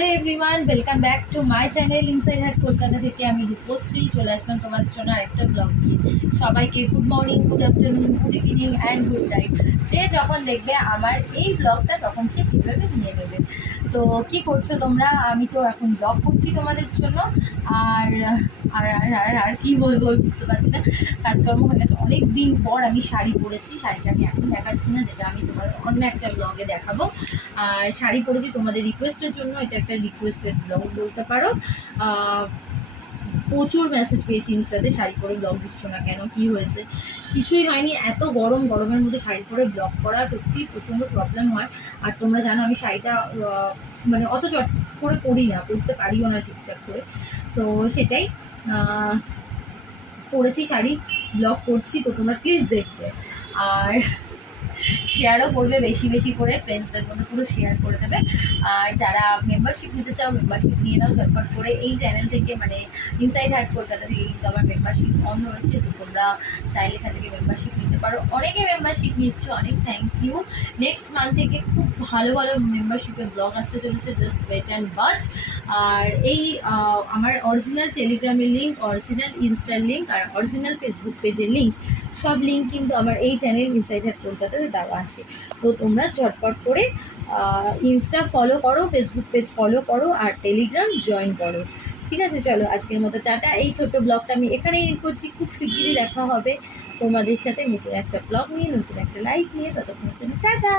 Hello everyone, welcome back to my channel inside হাট কলকাতা থেকে আমি রূপশ্রী চলে আসলাম তোমাদের জন্য আরেকটা ব্লগ নিয়ে। সবাইকে good morning, good afternoon, good evening and good night. যে যখন দেখবে আমার এই ব্লগটা তখন সে সেভাবে নিয়ে নেবে। তো কি করছো তোমরা? আমি তো এখন ব্লগ করছি তোমাদের জন্য। আর আর আর আর কি বলবো বুঝতে পারছি না, কাজকর্ম হয়ে গেছে। অনেক দিন পর আমি শাড়ি পরেছি। শাড়িটা আমি এখন দেখাচ্ছি না, যেটা আমি তোমাদের অন্য একটা ব্লগে দেখাবো। আর শাড়ি পরেছি তোমাদের রিকোয়েস্টের জন্য, এটা একটা রিকোয়েস্টেড ব্লগ বলতে পারো। প্রচুর মেসেজ পেয়েছি ইনস্টাতে, শাড়ি পরে ব্লগ দিচ্ছ না কেন, কি হয়েছে? কিছুই হয়নি, এত গরমের মধ্যে শাড়ি পরে ব্লগ করা সত্যি প্রচণ্ড প্রবলেম হয়। আর তোমরা জানো আমি শাড়িটা মানে অত চট করে পরি না, পরতে পারিও না ঠিকঠাক করে। তো সেটাই পরেছি শাড়ি, ব্লগ করছি, তো তোমরা প্লিজ দেখবে। আর শেয়ারও করবে বেশি বেশি করে, ফ্রেন্ডসদের মধ্যে পুরো শেয়ার করে দেবে। আর যারা মেম্বারশিপ নিতে চাও মেম্বারশিপ নিয়ে নাও ঝটপট করে। এই চ্যানেল থেকে মানে ইনসাইড হাট কলকাতা থেকে কিন্তু আমার মেম্বারশিপ অন রয়েছে, তো তোমরা চাইলে এখান থেকে মেম্বারশিপ নিতে পারো। অনেকে মেম্বারশিপ নিচ্ছে, অনেক থ্যাংক ইউ। নেক্সট মান্থ থেকে খুব ভালো ভালো মেম্বারশিপের ব্লগ আসতে চলেছে, জাস্ট ওয়েট অ্যান্ড ওয়াচ। আর এই আমার অরিজিনাল টেলিগ্রামের লিঙ্ক, অরিজিনাল ইনস্টার লিঙ্ক আর অরিজিনাল ফেসবুক পেজের লিঙ্ক, সব লিঙ্ক কিন্তু আমার এই চ্যানেল ইনসাইড হাট কলকাতাতে দেওয়া আছে। তো তোমরা ঝটপট করে ইনস্টা ফলো করো, ফেসবুক পেজ ফলো করো আর টেলিগ্রাম জয়েন করো। ঠিক আছে, চলো আজকের মতো টাটা। এই ছোট্ট ব্লগটা আমি এখানেই এন্ড করছি। খুব শিগগিরই দেখা হবে তোমাদের সাথে নতুন একটা ব্লগ নিয়ে, নতুন একটা লাইফ নিয়ে। ততক্ষণের জন্য টাটা।